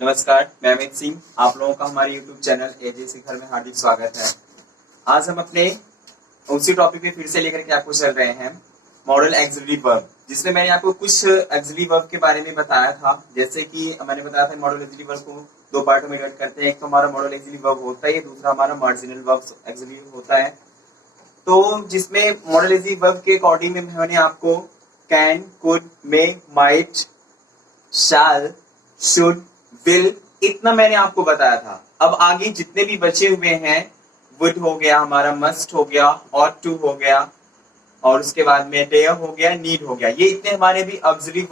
नमस्कार, मैं अमित सिंह। आप लोगों का हमारे YouTube चैनल एजे शिखर में हार्दिक स्वागत है। आज हम अपने उसी टॉपिक पे फिर से लेकर के आपको चल रहे हैं, मॉडल एक्सिलरी वर्ब, जिसमें मैंने आपको कुछ एक्सिलरी वर्ब के बारे में बताया था। जैसे कि मैंने बताया था मॉडल एक्सिलरी वर्ब को दो पार्टों में डिवाइड करते हैं। एक तो हमारा मॉडल एक्सिलरी वर्ब होता है, दूसरा हमारा मार्जिनल वर्ब एक्सिलरी होता है। तो जिसमें मॉडल एक्सिलरी वर्ब के अकॉर्डिंग में मैंने आपको can, could, may, might, shall, should, will, इतना मैंने आपको बताया था। अब आगे जितने भी बचे हुए हैं, वुड हो गया हमारा, मस्ट हो गया, ऑट टू हो गया, और उसके बाद में डेयर हो गया, नीड हो गया, ये इतने हमारे भी ऑक्सिलरी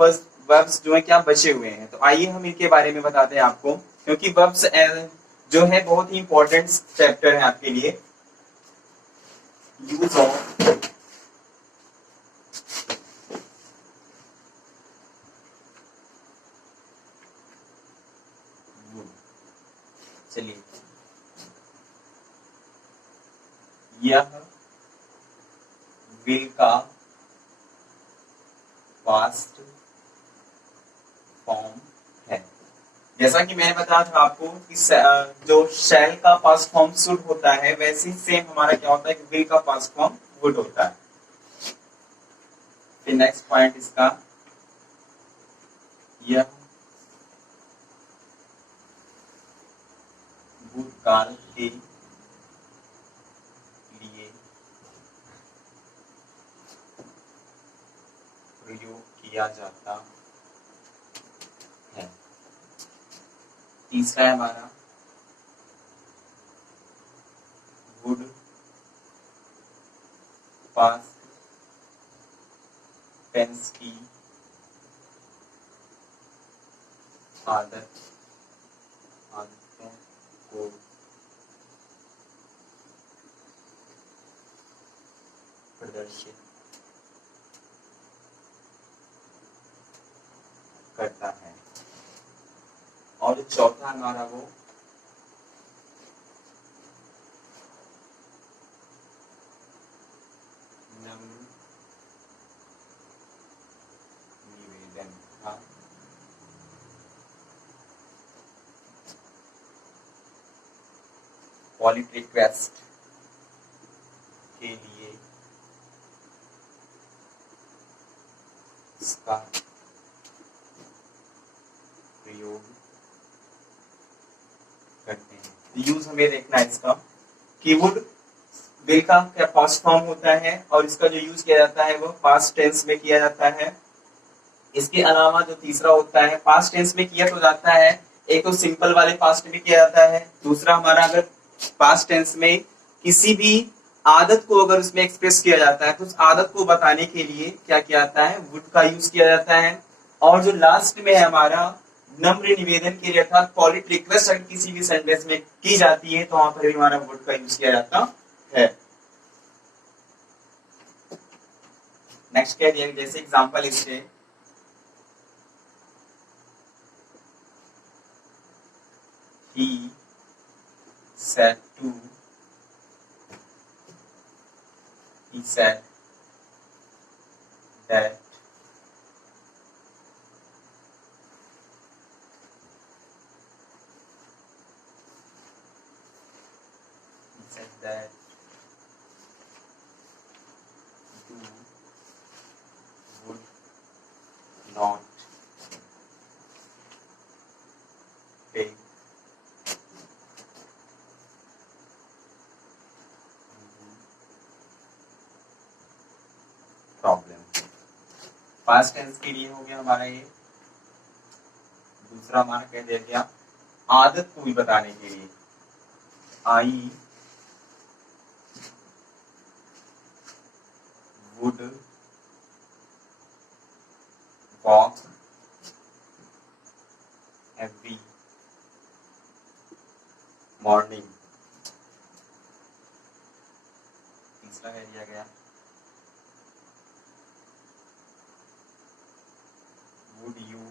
वर्ब्स जो है क्या बचे हुए हैं। तो आइए हम इनके बारे में बताते हैं आपको, क्योंकि वर्ब्स जो है बहुत ही इंपॉर्टेंट चैप्टर है आपके लिए। यूज ऑफ चलिए, यह विल का पास्ट फॉर्म है। जैसा कि मैंने बताया था आपको कि जो शैल का पास्ट फॉर्म शुड होता है, वैसे ही सेम हमारा क्या होता है कि विल का पास्ट फॉर्म वुड होता है। फिर नेक्स्ट पॉइंट इसका, यह भूतकाल के लिए प्रयोग किया जाता है। तीसरा है हमारा वुड पास्ट टेंस की आदतों को प्रदर्शित करता है। और चौथा हमारा वो नम्र निवेदन था। पॉलिट रिक्वेस्ट के लिए इसका प्रयोग करते हैं। यूज हमें देखना है इसका, कीवुड विल का क्या पास्ट फॉर्म होता है, और इसका जो यूज किया जाता है वो पास्ट टेंस में किया जाता है। इसके अलावा जो तीसरा होता है, पास्ट टेंस में किया तो जाता है, एक तो सिंपल वाले पास्ट में किया जाता है। दूसरा हमारा अगर पास्ट टेंस में किसी भी आदत को अगर उसमें एक्सप्रेस किया जाता है, तो उस आदत को बताने के लिए क्या किया जाता है, वुड का यूज किया जाता है। और जो लास्ट में है हमारा नम्र निवेदन के लिए, अर्थात पॉलिट रिक्वेस्ट अगर किसी भी सेंटेंस में की जाती है, तो वहां पर भी हमारा वुड का यूज किया जाता है। नेक्स्ट कह दिया, जैसे एग्जांपल इससे, he said to, he said that, he said that you would not pay problem. Past tense के लिए हो गया हमारा ये। दूसरा हमारा कह दिया गया आदत को भी बताने के लिए, I would walk every morning. तीसरा कह दिया गया would you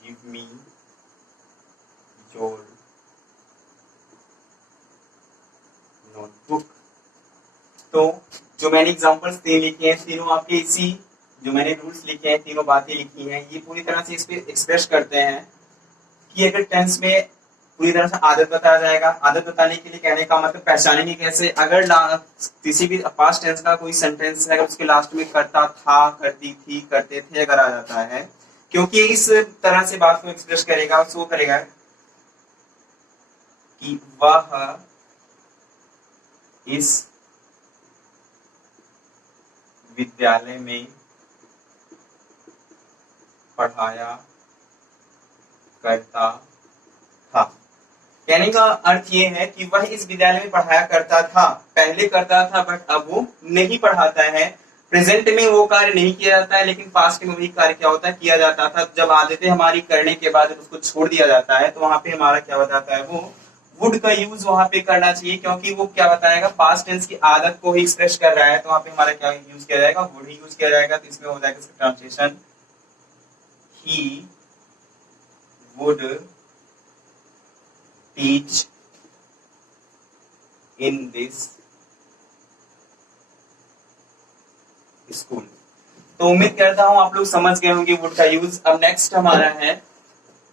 give me your notebook। तो जो मैंने एग्जांपल्स दे लिखे हैं, तीनों आपके इसी जो मैंने रूल्स लिखे हैं, तीनों बातें लिखी हैं, ये पूरी तरह से इस पे एक्सप्रेस करते हैं कि अगर टेंस में पूरी तरह से आदत बताया जाएगा। आदत बताने के लिए कहने का मतलब पहचानेंगे कैसे, अगर किसी भी पास्ट टेंस का कोई सेंटेंस है, अगर उसके लास्ट में करता था, करती थी, करते थे अगर आ जाता है, क्योंकि इस तरह से बात को एक्सप्रेस करेगा, शो करेगा कि वह इस विद्यालय में पढ़ाया करता था। कहने का अर्थ ये है कि वह इस विद्यालय में पढ़ाया करता था, पहले करता था बट अब वो नहीं पढ़ाता है। प्रेजेंट में वो कार्य नहीं किया जाता है, लेकिन पास्ट में वही कार्य क्या होता है, किया जाता था। जब आदतें हमारी करने के बाद उसको छोड़ दिया जाता है तो वहां पे हमारा क्या बताता है, वो वुड का यूज वहां पे करना चाहिए, क्योंकि वो क्या बताएगा, पास्ट टेंस की आदत को ही एक्सप्रेस कर रहा है, तो वहां पे हमारा क्या यूज किया जाएगा, वुड ही यूज किया जाएगा। तो इसमें हो जाएगा इसका translation, he would teach in this school. तो उम्मीद करता हूं आप लोग समझ गए होंगे वुड का यूज। अब नेक्स्ट हमारा है,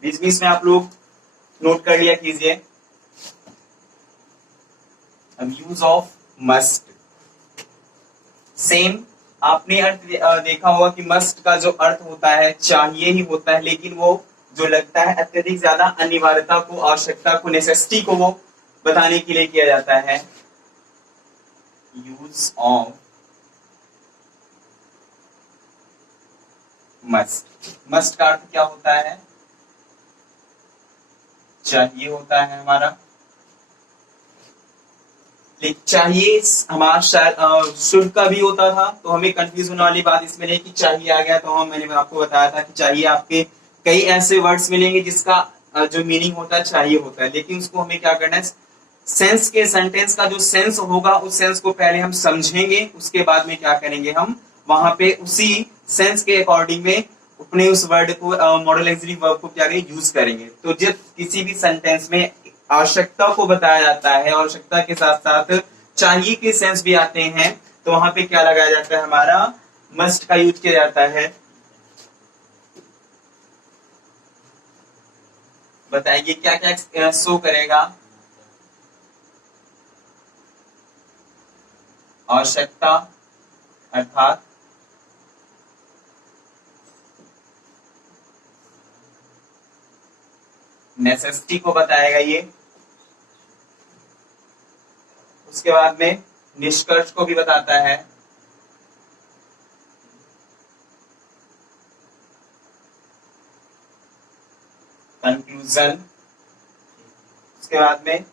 बीच बीच में आप लोग नोट कर लिया कीजिए, अब यूज ऑफ मस्ट। सेम आपने अर्थ देखा होगा कि मस्ट का जो अर्थ होता है चाहिए ही होता है, लेकिन वो जो लगता है अत्यधिक ज्यादा अनिवार्यता को, आवश्यकता को, नेसेसिटी को वो बताने के लिए किया जाता है। यूज ऑफ मस्ट, मस्ट का अर्थ क्या होता है, चाहिए होता है हमारा। लेकिन चाहिए हमारा शायद शुड का भी होता था, तो हमें कंफ्यूज होने वाली बात इसमें नहीं कि चाहिए आ गया, तो मैंने आपको बताया था कि चाहिए आपके कई ऐसे वर्ड्स मिलेंगे जिसका जो मीनिंग होता है चाहिए होता है, लेकिन उसको हमें क्या करना है, सेंस के, सेंटेंस का जो सेंस होगा उस सेंस को पहले हम समझेंगे, उसके बाद में क्या करेंगे, हम वहां पे उसी सेंस के अकॉर्डिंग में अपने उस वर्ड को, मॉडल ऑक्सिलरी वर्ब को क्या करेंगे, यूज करेंगे। तो जब किसी भी सेंटेंस में आवश्यकता को बताया जाता है, आवश्यकता के साथ साथ चाहिए के सेंस भी आते हैं, तो वहां पे क्या लगाया जाता है, हमारा मस्ट का यूज किया जाता है। बताइए क्या क्या शो करेगा, आवश्यकता अर्थात नेसेसिटी को बताएगा ये। उसके बाद में निष्कर्ष को भी बताता है, कंक्लूजन। उसके बाद में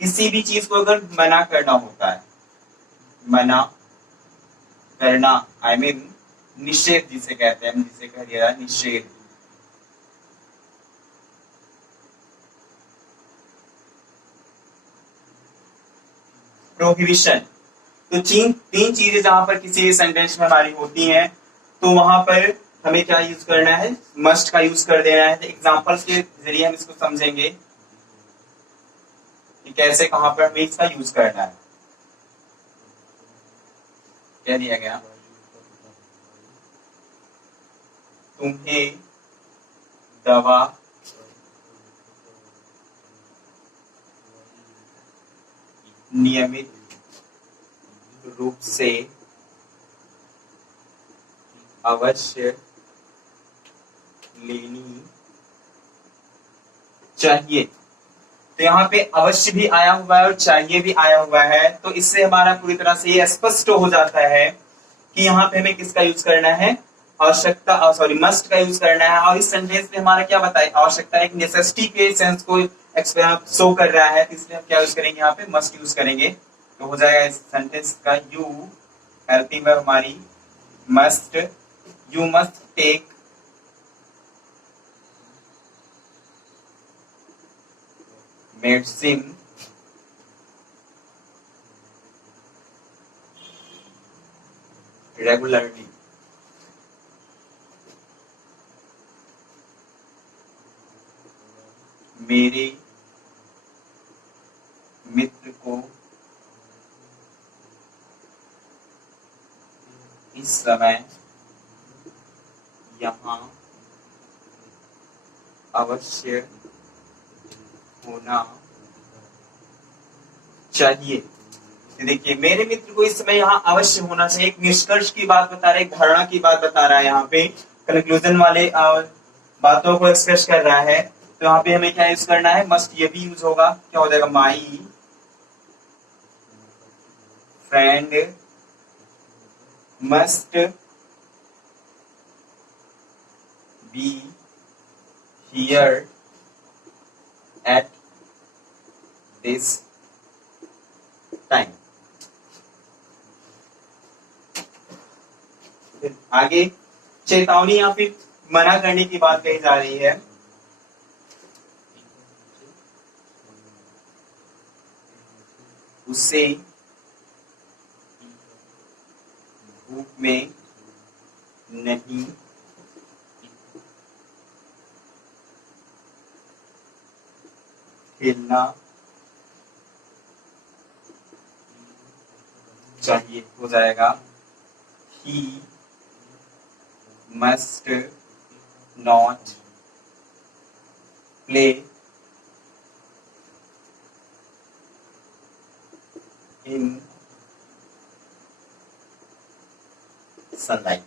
किसी भी चीज को अगर मना करना होता है, मना करना, आई मीन निषेध जिसे कहते हैं, जिसे कह दिया जाए निषेध। प्रोहिबिशन। तो तीन चीजें जहां पर किसी भी सेंटेंस में हमारी होती हैं, तो वहां पर हमें क्या यूज करना है, मस्ट का यूज कर देना है। एग्जांपल्स के जरिए हम इसको समझेंगे कि कैसे, कहां पर हमें इसका यूज करना है। क्या दिया गया, तुम्हें दवा नियमित रूप से अवश्य लेनी चाहिए। तो यहाँ पे अवश्य भी आया हुआ है और चाहिए भी आया हुआ है, तो इससे हमारा पूरी तरह से ये स्पष्ट हो जाता है कि यहाँ पे हमें किसका यूज करना है, आवश्यकता, सॉरी मस्ट का यूज करना है। और इस सेंटेंस में हमारा क्या बताए, आवश्यकता एक नेसेसिटी के सेंस को शो कर रहा है, इसलिए हम क्या यूज करेंगे, यहाँ पे मस्ट यूज करेंगे। तो हो जाएगा इस सेंटेंस का यू हेल्पिंग वर्ब हमारी must, you must take medicine regularly. मेरे मित्र को इस समय अवश्य होना चाहिए। देखिए मेरे मित्र को इस समय यहाँ अवश्य होना चाहिए, एक निष्कर्ष की बात बता रहा है, एक धारणा की बात बता रहा है, यहाँ पे कंक्लूजन वाले बातों को एक्सप्रेस कर रहा है। तो यहाँ पे हमें क्या यूज करना है, मस्ट ये भी यूज होगा, क्या हो जाएगा, my friend must be here at this time. आगे चेतावनी या फिर मना करने की बात कही जा रही है। उससे धूप में नहीं खेलना चाहिए, हो जाएगा he must not play in sunlight.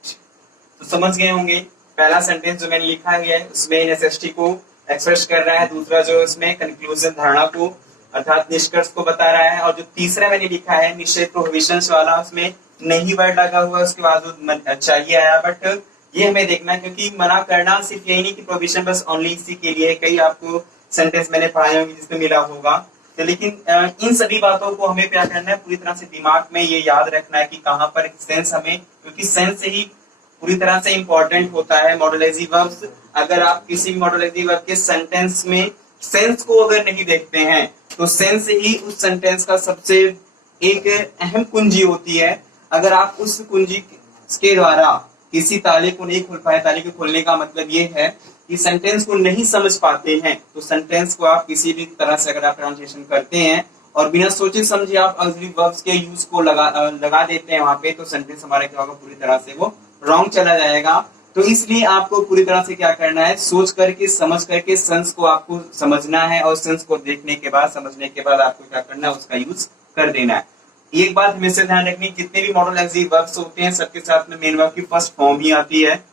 तो समझ गए होंगे, पहला सेंटेंस जो मैंने लिखा गया है उसमें नेसेसिटी को एक्सप्रेस कर रहा है, दूसरा जो इसमें कंक्लूजन धारणा को अर्थात निष्कर्ष को बता रहा है, और जो तीसरा मैंने लिखा है निश्चय प्रोहिबिशंस वाला, उसमें नहीं वर्ड लगा हुआ, उसके बाद चाहिए आया। बट ये हमें देखना है, क्योंकि मना करना सिर्फ यही नहीं कि प्रोहिबिशन बस ओनली इसी के लिए, कई आपको सेंटेंस मैंने पढ़ाए होंगे जिसमें मिला होगा। तो लेकिन इन सभी बातों को हमें क्या करना है, पूरी तरह से दिमाग में ये याद रखना है कि कहाँ पर सेंस हमें, क्योंकि सेंस से ही पूरी तरह से इंपॉर्टेंट होता है मॉडुलैरिटी वर्ब्स। अगर आप किसी भी मॉडुलैरिटी वर्ब के सेंटेंस में सेंस को अगर नहीं देखते हैं तो सेंस ही उस सेंटेंस का सबसे एक अहम कुंजी होती है। अगर आप उस कुंजी के द्वारा किसी ताले को नहीं खोल पाए, ताले को खोलने का मतलब ये है कि सेंटेंस को नहीं समझ पाते हैं, तो सेंटेंस को आप किसी भी तरह से अगर आप ट्रांसलेशन करते हैं और बिना सोचे समझे आप ऑक्सिलरी वर्ब्स के यूज को लगा देते हैं वहां पे, तो सेंटेंस हमारा क्या होगा, पूरी तरह से वो रॉन्ग चला जाएगा। तो इसलिए आपको पूरी तरह से क्या करना है, सोच करके समझ करके सेंस को आपको समझना है, और सेंस को देखने के बाद समझने के बाद आपको क्या करना है, उसका यूज कर देना है। एक बात हमेशा ध्यान रखनी, जितने भी मॉडल एक्सिव वर्ब्स होते हैं सबके साथ में मेन वर्ब की फर्स्ट फॉर्म ही आती है,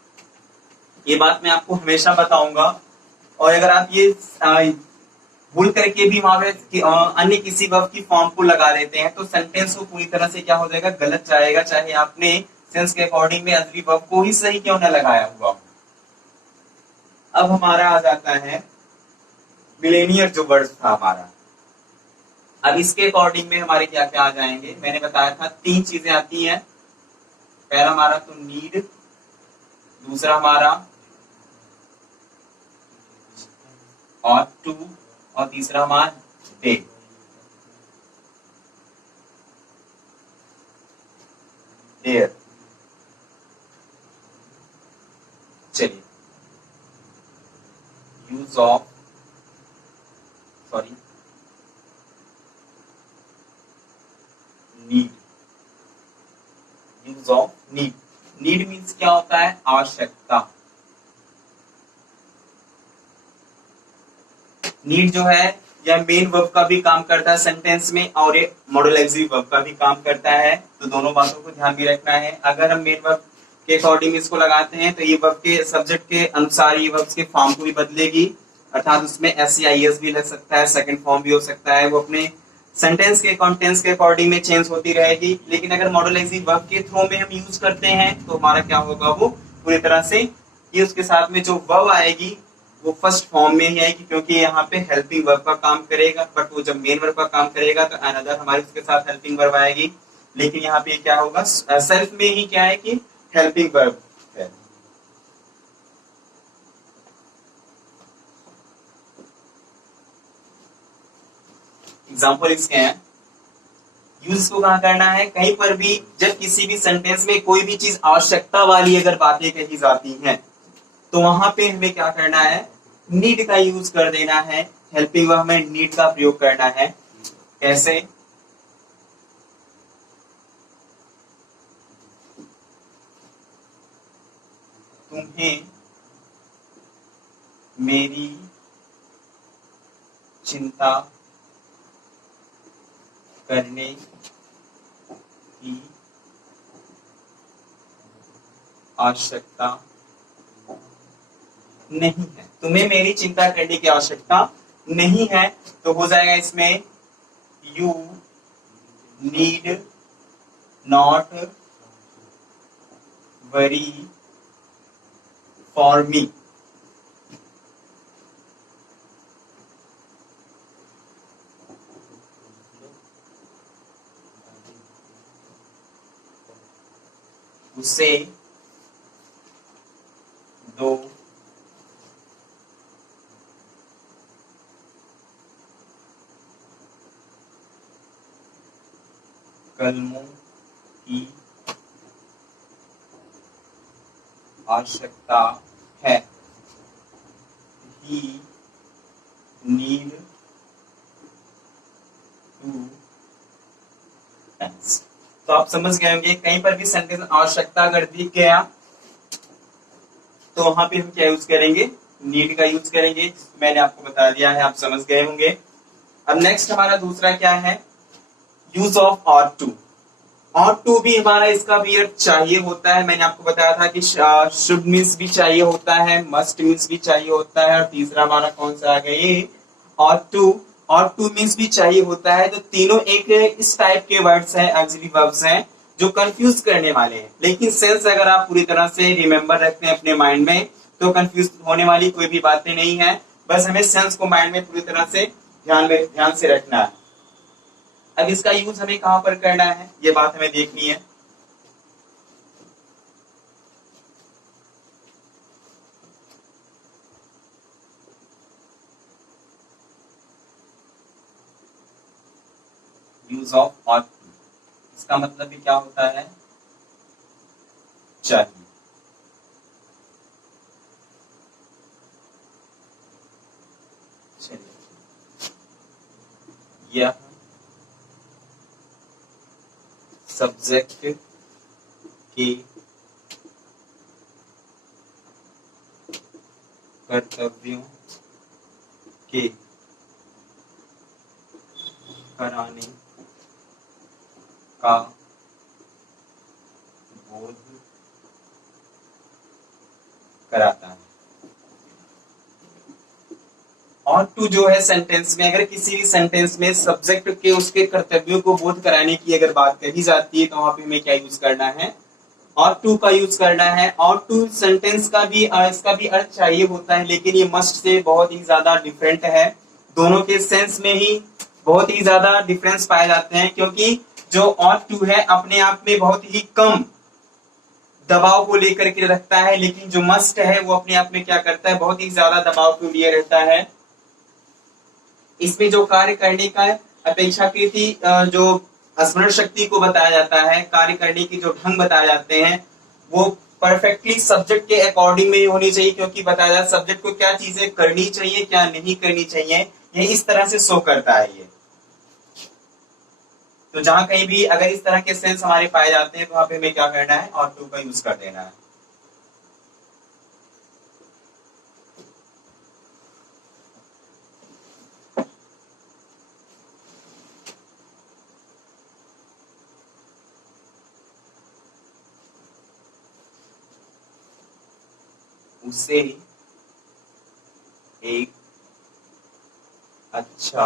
ये बात मैं आपको हमेशा बताऊंगा। और अगर आप ये भूल करके भी वहां पे अन्य किसी वर्ब की फॉर्म को लगा देते हैं तो सेंटेंस को पूरी तरह से क्या हो जाएगा, गलत जाएगा, चाहे आपने सेंस के अकॉर्डिंग में अगली वर्ब को ही सही क्यों न लगाया हुआ। अब हमारा आ जाता है मिलेनियर जो वर्ड था हमारा। अब इसके अकॉर्डिंग में हमारे क्या क्या आ जाएंगे, मैंने बताया था तीन चीजें आती हैं। पहला हमारा तो नीड, दूसरा हमारा और टू, और तीसरा हमारा डे। डेयर। चलिए, use of, sorry, need. Use of need. Need means क्या होता है, आवश्यकता। नीड जो है यह मेन वर्ब का भी काम करता है सेंटेंस में, और ये मॉडल एक्सिव वर्ब का भी काम करता है, तो दोनों बातों को ध्यान भी रखना है। अगर हम मेन वर्ब के अकॉर्डिंग इसको लगाते हैं तो ये वर्ब के सब्जेक्ट के अनुसार ये वर्ब के फॉर्म को भी बदलेगी, अर्थात उसमें SCIS भी लग सकता है, सेकंड फॉर्म भी हो सकता है, वो अपने सेंटेंस के कॉन्टेंट्स के अकॉर्डिंग में चेंज होती रहेगी। लेकिन अगर मॉडल एक्सिव वर्ब के थ्रू में हम यूज करते हैं तो हमारा क्या होगा, वो पूरी तरह से ये उसके साथ में जो वर्ब आएगी वो फर्स्ट फॉर्म में ही आएगी, क्योंकि यहाँ पे हेल्पिंग वर्ब का काम करेगा। बट वो जब मेन वर्ब का काम करेगा तो अनदर हमारी उसके साथ हेल्पिंग वर्ब आएगी। लेकिन यहाँ पे क्या होगा, सेल्फ में ही क्या है कि हेल्पिंग वर्ब है। एग्जाम्पल इसके हैं, यूज को कहाँ करना है, कहीं पर भी जब किसी भी सेंटेंस में कोई भी चीज आवश्यकता वाली अगर बातें कही जाती हैं तो वहां पे हमें क्या करना है, नीड का यूज कर देना है। हेल्पिंग वर्ब में नीड का प्रयोग करना है। कैसे, तुम्हें मेरी चिंता करने की आवश्यकता नहीं है। तुम्हें मेरी चिंता करने की आवश्यकता नहीं है, तो हो जाएगा इसमें you need not worry for me. उसे दो कलमों की आवश्यकता है। He need to pens। तो आप समझ गए होंगे, कहीं पर भी सेंटेंस आवश्यकता अगर दिख गया तो वहां पे हम क्या यूज करेंगे, नीड का यूज करेंगे। मैंने आपको बता दिया है, आप समझ गए होंगे। अब नेक्स्ट हमारा दूसरा क्या है, use of ought to. Ought to भी हमारा इसका भी अर्थ चाहिए होता है। मैंने आपको बताया था कि शुड मीन्स भी चाहिए होता है, मस्ट मीन्स भी चाहिए होता है, और तीसरा हमारा कौन सा आ गया, ये ought to. Ought to means भी चाहिए होता है। तो तीनों एक इस टाइप के वर्ड्स हैं, ऑक्सिलरी वर्ब्स हैं, जो कंफ्यूज करने वाले हैं। लेकिन सेंस अगर आप पूरी तरह से रिमेंबर रखते हैं अपने माइंड में, तो कंफ्यूज होने वाली कोई भी बातें नहीं है। बस हमें सेंस को माइंड में पूरी तरह से ध्यान से रखना है। अब इसका यूज हमें कहां पर करना है, ये बात हमें देखनी है। यूज ऑफ ऑट टू, इसका मतलब भी क्या होता है, चाहिए। चलिए, यह सब्जेक्ट के कर्तव्यों के कराने का बोध कराता है। और टू जो है सेंटेंस में, अगर किसी भी सेंटेंस में सब्जेक्ट के उसके कर्तव्यों को बोध कराने की अगर बात कही जाती है, तो वहां पे हमें क्या यूज करना है, और टू का यूज करना है। और टू सेंटेंस का भी इसका भी अर्थ चाहिए होता है, लेकिन ये मस्ट से बहुत ही ज्यादा डिफरेंट है। दोनों के सेंस में ही बहुत ही ज्यादा डिफरेंस पाए जाते हैं, क्योंकि जो और टू है अपने आप में बहुत ही कम दबाव को लेकर के रखता है, लेकिन जो मस्ट है वो अपने आप में क्या करता है, बहुत ही ज्यादा दबाव को लिए रहता है। इसमें जो कार्य करने का अपेक्षाकृत जो स्मरण शक्ति को बताया जाता है, कार्य करने के जो ढंग बताए जाते हैं, वो परफेक्टली सब्जेक्ट के अकॉर्डिंग में होनी चाहिए, क्योंकि बताया जाता है सब्जेक्ट को क्या चीजें करनी चाहिए, क्या नहीं करनी चाहिए, ये इस तरह से शो करता है ये। तो जहां कहीं भी अगर इस तरह के सेंस हमारे पाए जाते हैं, तो वहां पे हमें क्या करना है, और टू का यूज कर देना है। उसे एक अच्छा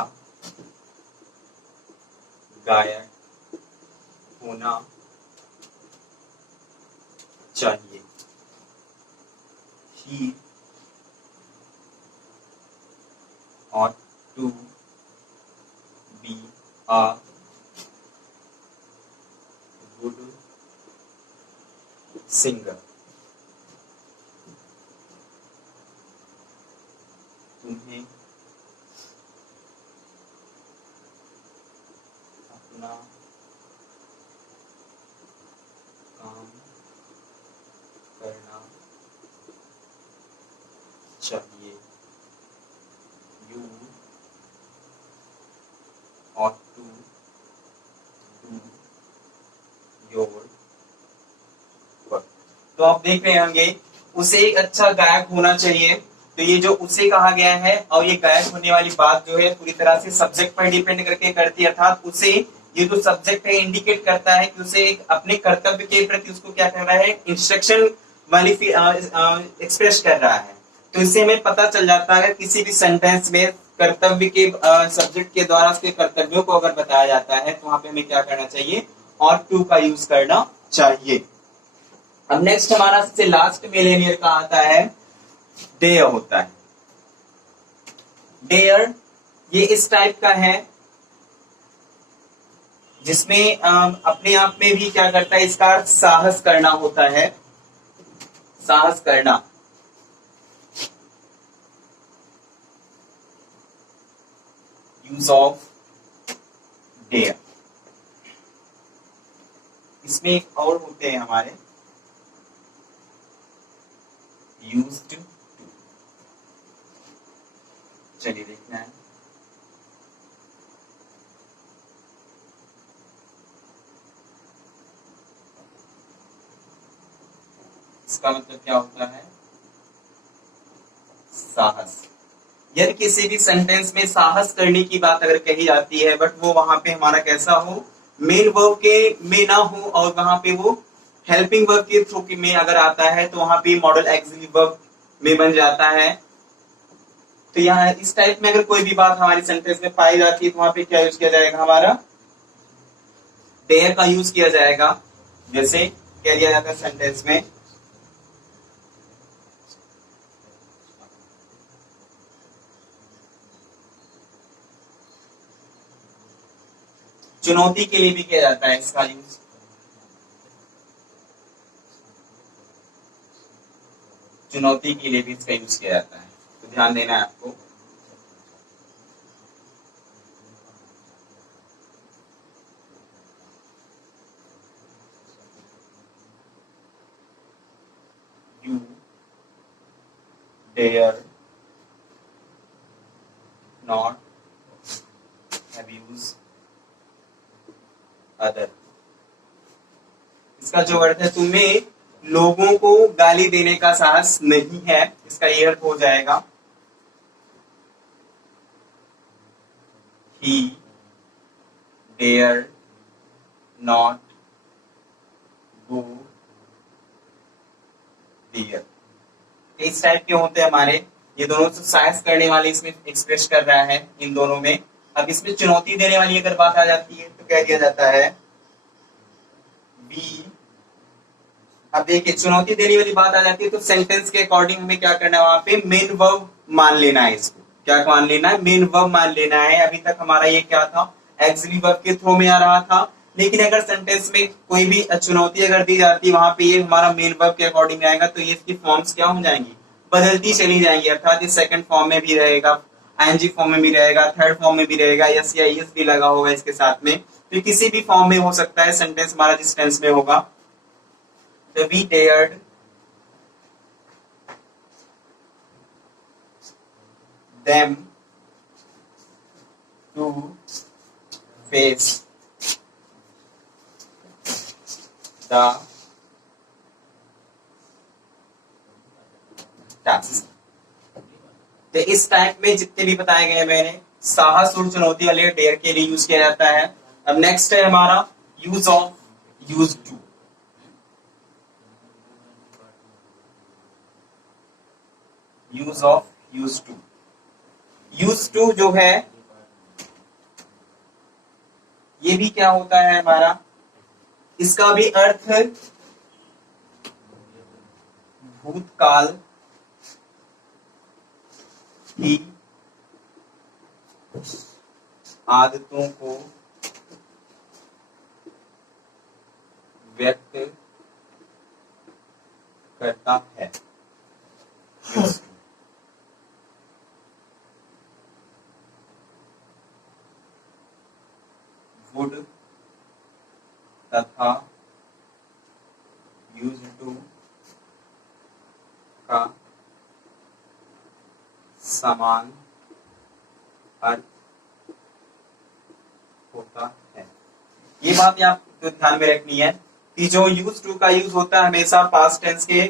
गायक होना चाहिए। He ought to be a good singer। तुम्हें अपना काम करना चाहिए। You ought to do your work। तो आप देख रहे होंगे, उसे एक अच्छा गायक होना चाहिए। तो ये जो उसे कहा गया है, और ये गायब होने वाली बात जो है पूरी तरह से सब्जेक्ट पर डिपेंड करके करती है, अर्थात उसे ये जो सब्जेक्ट है इंडिकेट करता है कि उसे एक अपने कर्तव्य के प्रति उसको क्या कर रहा है, इंस्ट्रक्शन वाली एक्सप्रेस कर रहा है। तो इससे हमें पता चल जाता है किसी भी सेंटेंस में कर्तव्य के सब्जेक्ट के द्वारा उसके कर्तव्यों को अगर बताया जाता है तो वहां पे हमें क्या करना चाहिए, और टू का यूज करना चाहिए। अब नेक्स्ट हमारा सबसे लास्ट मिलेनियर का आता है डेयर होता है। डेयर ये इस टाइप का है जिसमें अपने आप में भी क्या करता है, इसका अर्थ साहस करना होता है, साहस करना। Use of dare. इसमें एक और होते हैं हमारे यूज्ड टू। चलिए देखना है। इसका मतलब क्या होता है, साहस। यदि किसी भी सेंटेंस में साहस करने की बात अगर कही जाती है, बट वो वहां पे हमारा कैसा हो, मेन वर्ब के में ना हो, और वहां पे वो हेल्पिंग वर्ब के थ्रू में अगर आता है तो वहां पे मॉडल एक्सिलरी वर्ब में बन जाता है। तो यहाँ इस टाइप में अगर कोई भी बात हमारी सेंटेंस में पाई जाती है तो वहां पे क्या यूज किया जाएगा, हमारा डेयर का यूज किया जाएगा। जैसे कह दिया जाता है सेंटेंस में, चुनौती के लिए भी किया जाता है इसका यूज। चुनौती के लिए भी इसका यूज किया जाता है, तो ध्यान देना है आपको। You dare not abuse other. इसका जो अर्थ है, तुम्हें लोगों को गाली देने का साहस नहीं है, इसका ये अर्थ हो जाएगा, he dare not go there। इस टाइप के होते हैं हमारे, ये दोनों साहस करने वाले इसमें एक्सप्रेस कर रहा है इन दोनों में। अब इसमें चुनौती देने वाली अगर बात आ जाती है तो कह दिया जाता है बी। अब देखिए चुनौती देने वाली बात आ जाती है तो सेंटेंस के अकॉर्डिंग हमें क्या करना है, वहां पे मेन वर्ब मान लेना है। इसको क्या मान लेना है, मेन वर्ब मान लेना है। अभी तक हमारा ये क्या था, एक्सिलरी वर्ब के थ्रू में आ रहा था, लेकिन अगर सेंटेंस में कोई भी चुनौती अगर दी जाती है वहां पे ये हमारा मेन वर्ब के अकॉर्डिंग आएगा, तो ये इसकी फॉर्म्स क्या हो जाएंगी, बदलती चली जाएंगी। अर्थात ये सेकंड फॉर्म में भी रहेगा, आईएनजी फॉर्म में भी रहेगा, थर्ड फॉर्म में भी रहेगा, यस या यस भी लगा होगा इसके साथ में, तो किसी भी फॉर्म में हो सकता है सेंटेंस हमारा जिस टेंस में होगा। So we dared them to face the task। तो इस टाइप में जितने भी बताए गए मैंने, साहस और चुनौती वाले डेयर के लिए यूज किया जाता है। अब नेक्स्ट है हमारा use of use to. Use of use to. Use to जो है ये भी क्या होता है हमारा, इसका भी अर्थ भूतकाल की आदतों को व्यक्त करता है। वुड तथा यूज टू का समान अर्थ होता है। ये बात आपको ध्यान में रखनी है कि जो यूज टू का यूज होता है हमेशा पास्ट टेंस के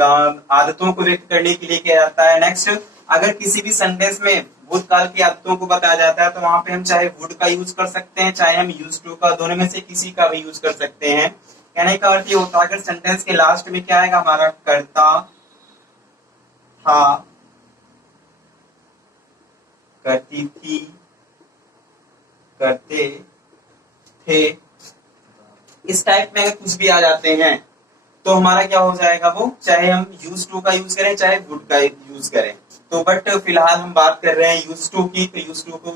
आदतों को व्यक्त करने के लिए किया जाता है। नेक्स्ट, अगर किसी भी सेंटेंस में भूतकाल की आदतों को बताया जाता है तो वहां पे हम चाहे वुड का यूज कर सकते हैं, चाहे हम यूज टू का, दोनों में से किसी का भी यूज कर सकते हैं। कहने का अर्थ ये होता है अगर सेंटेंस के लास्ट में क्या आएगा हमारा, करता था, करती थी, करते थे, इस टाइप में अगर कुछ भी आ जाते हैं तो हमारा क्या हो जाएगा, वो चाहे हम यूज टू का यूज करें चाहे वुड का यूज करें। तो बट फिलहाल हम बात कर रहे हैं यूज टू की, तो यूज टू को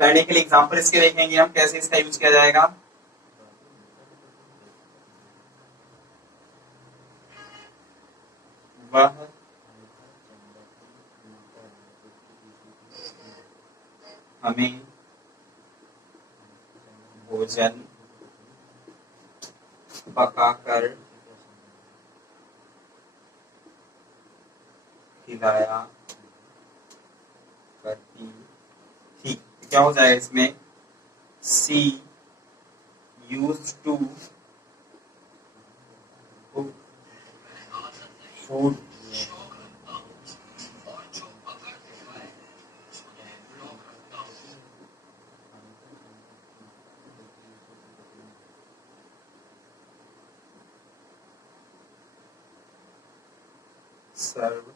करने के लिए एग्जांपल इसके देखेंगे हम कैसे इसका यूज किया जाएगा। वह हमें भोजन पकाकर खिलाया करती थी। क्या हो जाएगा इसमें, she used to cook food serve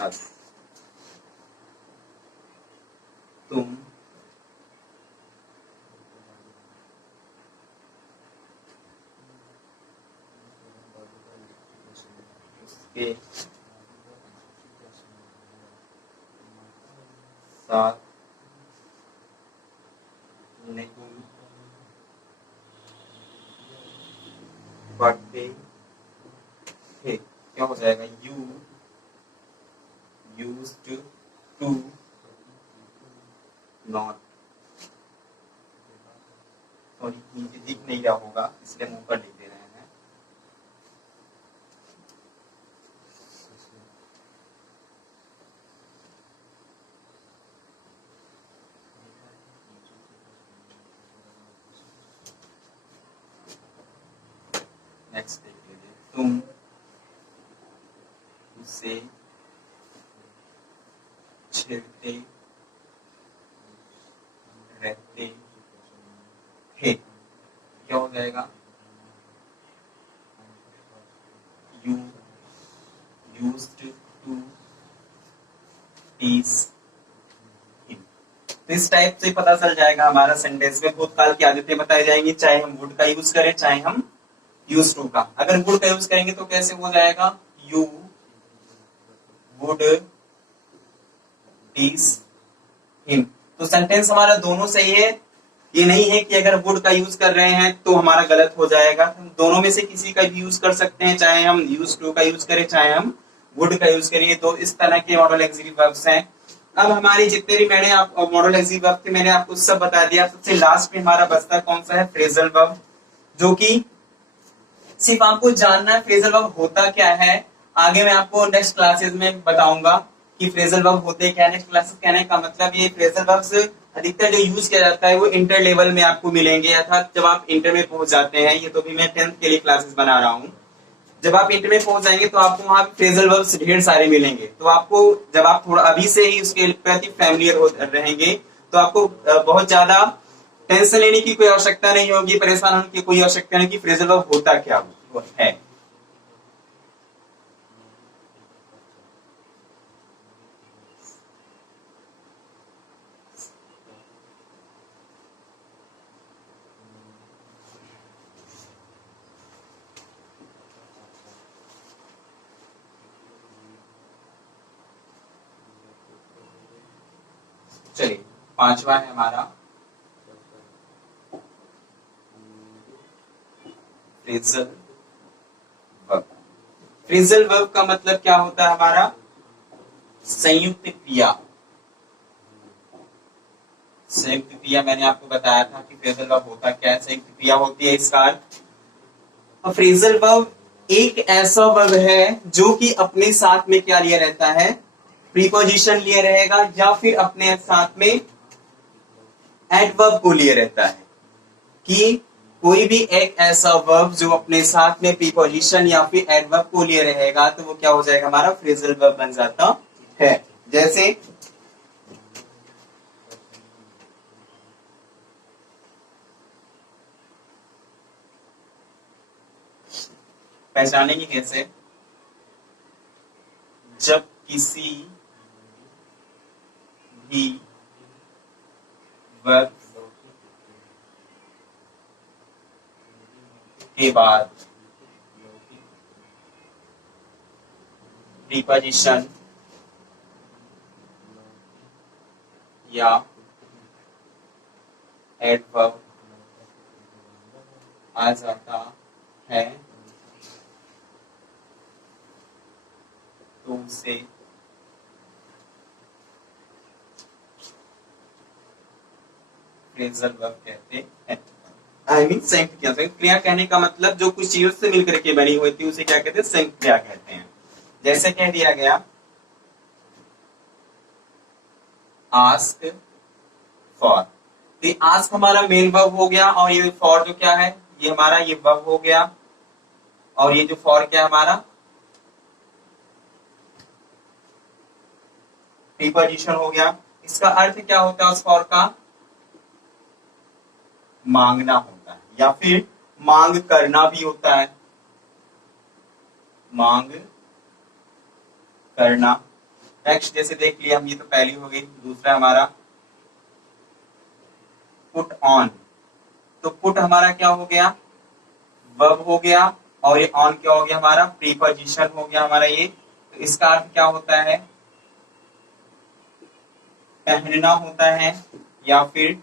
us. तुम उसके साथ नहीं पढ़ते थे। क्या हो जाएगा, you used to not, sorry नीचे दिख नहीं रहा होगा इसलिए मुंह पर लिख दे रहे हैं। नेक्स्ट देख लीजिए, तुम उसे छेड़ते रहते थे। क्या हो जाएगा, you used to tease him. तो इस टाइप से पता चल जाएगा हमारा सेंटेंस में भूतकाल की आदतें बताई जाएंगी, चाहे हम वुड का यूज करें चाहे हम यूज टू का। अगर वुड का यूज करेंगे तो कैसे हो जाएगा, यू वुड टीज हिम। तो सेंटेंस हमारा दोनों सही है, ये नहीं है कि अगर वुड का यूज कर रहे हैं तो हमारा गलत हो जाएगा। हम दोनों में से किसी का भी यूज कर सकते हैं, चाहे हम यूज टू का यूज करें चाहे हम वुड का यूज करिए। तो इस तरह के मॉडल एक्सिलरी वर्ब्स हैं। अब हमारी जितने भी मैंने आप मॉडल एक्सिलरी वर्ब थे मैंने आपको सब बता दिया। सबसे लास्ट में हमारा बचता कौन सा है, फ्रेजल वर्ब, जो कि सिर्फ आपको जानना है फ्रेजल वर्ब होता क्या है। आगे मैं आपको नेक्स्ट क्लासेस में बताऊंगा कि फ्रेजल वर्ब होते क्या है। नेक्स्ट क्लासेस कहने का मतलब ये फ्रेजल वर्ब्स अधिकतर जो यूज किया जाता है वो इंटर लेवल में आपको मिलेंगे, अर्थात जब आप इंटर में पहुंच जाते हैं। ये तो भी मैं 10th के लिए क्लासेस बना रहा हूँ। जब आप इंटर में पहुंच जाएंगे तो आपको वहां फ्रेजल वर्ब्स ढेर सारे मिलेंगे। तो आपको जब आप थोड़ा अभी से ही उसके प्रति फैमिलियर रहेंगे तो आपको बहुत ज्यादा टेंशन लेने की कोई आवश्यकता नहीं होगी, परेशान होने की कोई आवश्यकता नहीं कि फ्रेजल वर्ब होता क्या है। चलिए पांचवा है हमारा फ्रेजल वर्ब। फ्रेजल वर्ब का मतलब क्या होता है हमारा, संयुक्त क्रिया। संयुक्त क्रिया मैंने आपको बताया था कि फ्रेजल वर्ब होता क्या है, संयुक्त क्रिया होती है इसका अर्थ। फ्रेजल वर्ब एक ऐसा वर्ब है जो कि अपने साथ में क्या लिए रहता है, प्रीपोजिशन लिए रहेगा या फिर अपने साथ में एडवर्ब को लिए रहता है। कि कोई भी एक ऐसा वर्ब जो अपने साथ में प्रीपोजिशन या फिर एडवर्ब को लिए रहेगा तो वो क्या हो जाएगा, हमारा फ्रेजल वर्ब बन जाता है। जैसे पहचानेंगे कैसे, जब किसी भी वर्ब के बाद प्रीपोजिशन या एडवर्ब आ जाता है तो उसे फ्रेजल वर्ब कहते हैं। आई मीन संयुक्त क्रिया। संयुक्त क्रिया कहने का मतलब जो कुछ चीजों से मिलकर के बनी हुई थी उसे क्या कहते हैं, संयुक्त क्रिया कहते हैं। जैसे कह दिया गया आस्क फॉर, तो आस्क हमारा मेन वर्ब हो गया और ये फॉर जो क्या है, ये हमारा ये वर्ब हो गया और ये जो फॉर क्या है हमारा प्रीपोजिशन हो गया। इसका अर्थ क्या होता है उस फॉर का, मांगना होता है या फिर मांग करना भी होता है, मांग करना। नेक्स्ट जैसे देख लिया हम, ये तो पहली हो गई। दूसरा हमारा पुट ऑन, तो पुट हमारा क्या हो गया, वर्ब हो गया और ये ऑन क्या हो गया हमारा प्रीपोजिशन हो गया हमारा ये। तो इसका अर्थ क्या होता है, पहनना होता है या फिर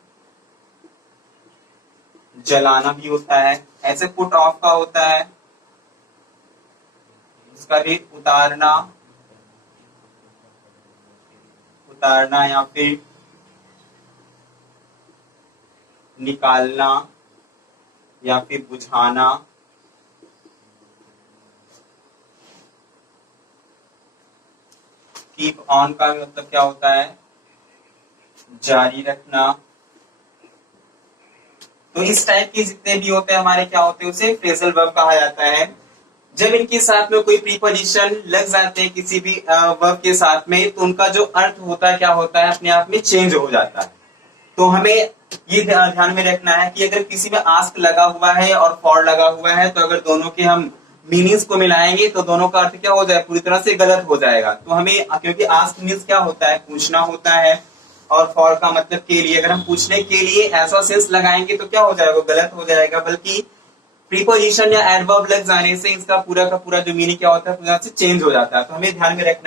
जलाना भी होता है। ऐसे पुट ऑफ का होता है, उसका भी उतारना, उतारना या फिर निकालना या फिर बुझाना। कीप ऑन का मतलब क्या होता है, जारी रखना। तो इस टाइप के जितने भी होते हैं हमारे क्या होते हैं उसे फ्रेजल वर्ब कहा जाता है। जब इनके साथ में कोई प्रीपोजिशन लग जाते हैं किसी भी वर्ब के साथ में तो उनका जो अर्थ होता है क्या होता है, अपने आप में चेंज हो जाता है। तो हमें ये ध्यान में रखना है कि अगर किसी में आस्क लगा हुआ है और फॉर लगा हुआ है तो अगर दोनों के हम मीनिंग्स को मिलाएंगे तो दोनों का अर्थ क्या हो जाए, पूरी तरह से गलत हो जाएगा। तो हमें, क्योंकि आस्क मीन्स क्या होता है, पूछना होता है और फॉर का मतलब के लिए, अगर हम पूछने के लिए ऐसा सेंस लगाएंगे तो क्या हो जाएगा, गलत हो जाएगा। बल्कि प्रीपोजिशन या एडवर्ब लग जाने से इसका पूरा का पूरा जो मीनिंग क्या होता है पूरा से चेंज हो जाता है। तो हमें ध्यान में रखना है।